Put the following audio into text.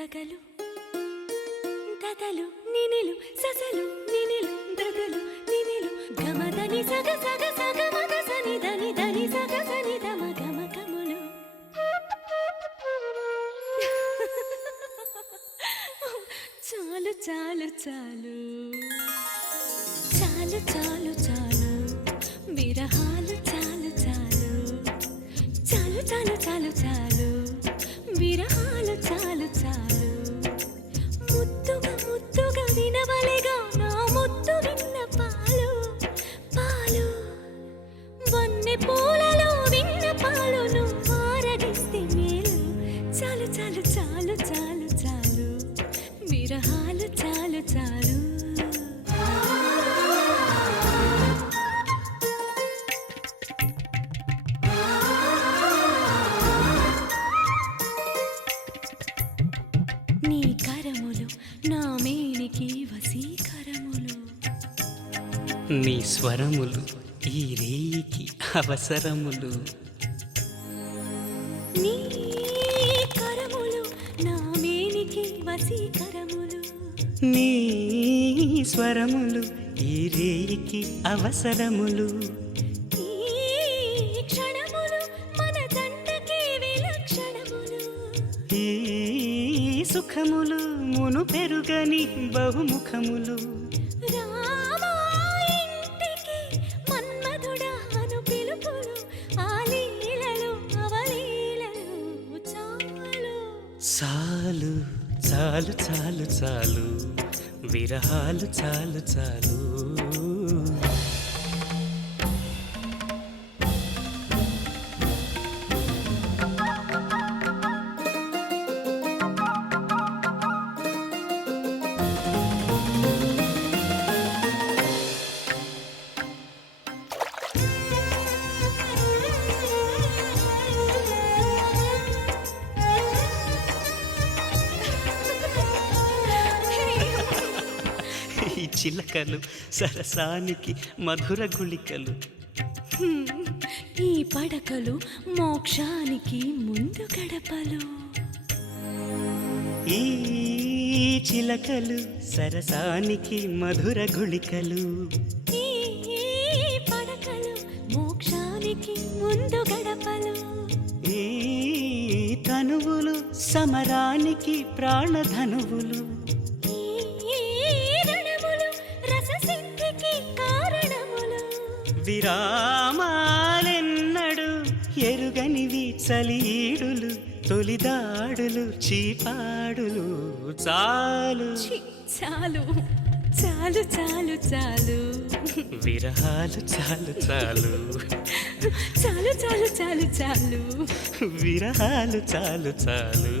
గగలు దదలు నినిలు ససలు నినిలు దదలు నినిలు గమదని సగ సగ సగ మగ సని దని దని సగ సని దమ గమ గములు చాలు చాలు చాలు చాలు చాలు చాలు విరహాలు చాలు చాలు చాలు చాలు చాలు చాలు విరహాలు చాలు చాలు ముద్దుగా ముద్దుగా వినవలెగా నా ముద్దు విన్న పాలు పాలు వన్నె పూలలో విన్న పాలు నువ్వు ఆరగిస్తే మేలు చాలు చాలు చాలు చాలు చాలు విరహాలు చాలు చాలు నీ కరములు నా మేనికి వశీకరములు నీ స్వరములు ఈ రేయికి అవసరములు నీ కరములు నా మేనికి వశీకరములు నీ స్వరములు ఈ రేయికి అవసరములు ఈ క్షణములు మన జంటకి విలక్షణములు ఈ సుఖములు మును పెరుగని బహుముఖములు రామా ఇంటికి మన్మధుడా అను పిలుపులు ఆ లీలలు అవలీలలు చాలు చాలు చాలు చాలు చాలు విరహాలు చాలు చాలు ఈ చిలకలు సరసానికి మధుర గుళికలు ఈ పడకలు మోక్షానికి ముందు గడపలు ఈ చిలకలు సరసానికి మధుర గుళికలు ఈ పడకలు మోక్షానికి ముందు గడపలు ఈ తనువులు సమరానికి ప్రాణధనువులు ఈ రణములు రససిద్ధికి కారణములు విరామాలెన్నడు ఎరుగనివి చలీడులు తొలిదాడులు చీపాడులు చాలు ఛీ, చాలు చాలు చాలు చాలు విరహాలు చాలు చాలు చాలు చాలు చాలు చాలు విరహాలు చాలు చాలు